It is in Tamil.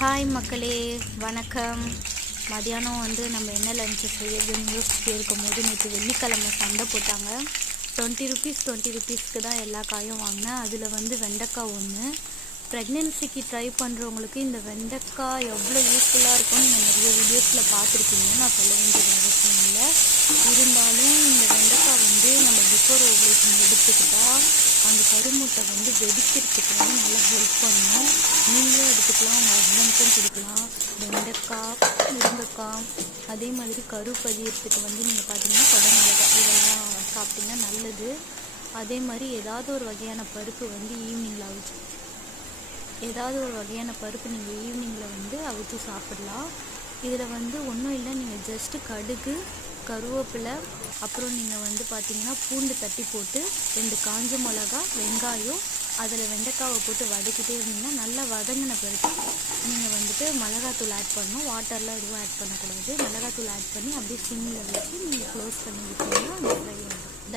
ஹாய் மக்களே, வணக்கம். மதியானம் நம்ம என்ன லஞ்சு செய்யறதுன்னு யோசிச்சுட்டு இருக்கும்போது நேற்று வெள்ளிக்கிழமை சண்டை போட்டாங்க. 20 ருபீஸ்க்கு தான் எல்லா காயும் வாங்கினேன். அதில் வெண்டைக்காய் ஒன்று. ப்ரெக்னென்சிக்கு ட்ரை பண்ணுறவங்களுக்கு இந்த வெண்டைக்காய் எவ்வளோ யூஸ்ஃபுல்லாக இருக்கும்னு நீங்கள் நிறைய வீடியோஸில் பார்த்துருக்கீங்க. நான் சொல்ல வேண்டியது அவசியம் இல்லை. இருந்தாலும் இந்த வெண்டைக்காய் நம்ம பிஃபோர் ஓவலேஷன் எடுத்துக்கிட்டால் அந்த கருமுட்டை வெடிக்கிறதுக்கு நல்லா ஹெல்ப் பண்ணும். நீங்களும் எடுத்துக்கலாம், உங்கள் ஹஸ்பண்ட்க்கும் கொடுக்கலாம். வெண்டைக்காய், முருங்கைக்காய், அதே மாதிரி கருப்பதியத்துக்கு நீங்கள் பார்த்தீங்கன்னா குடமிளகாய் இதெல்லாம் சாப்பிட்டிங்கன்னா நல்லது. அதே மாதிரி ஏதாவது ஒரு வகையான பருப்பு ஈவினிங்கில் அவிச்சு நீங்கள் ஈவினிங்கில் அவிச்சு சாப்பிடலாம். இதில் ஒன்றும் இல்லை, நீங்கள் ஜஸ்ட்டு கடுகு, கருவேப்பிலை, அப்புறம் நீங்கள் பார்த்தீங்கன்னா பூண்டு தட்டி போட்டு 2 காஞ்ச மிளகா, வெங்காயம், அதில் வெண்டைக்காவை போட்டு வதக்கிட்டே இருந்தீங்கன்னா நல்லா வதங்கின பிறகு நீங்கள் மிளகாத்தூள் ஆட் பண்ணணும். வாட்டர்லாம் எதுவும் ஆட் பண்ணக்கூடாது. மிளகாத்தூள் ஆட் பண்ணி அப்படியே சிம்மில் வச்சு நீங்கள் க்ளோஸ் பண்ணி விட்டீங்கன்னா அந்த ஃப்ரை ஆகும்.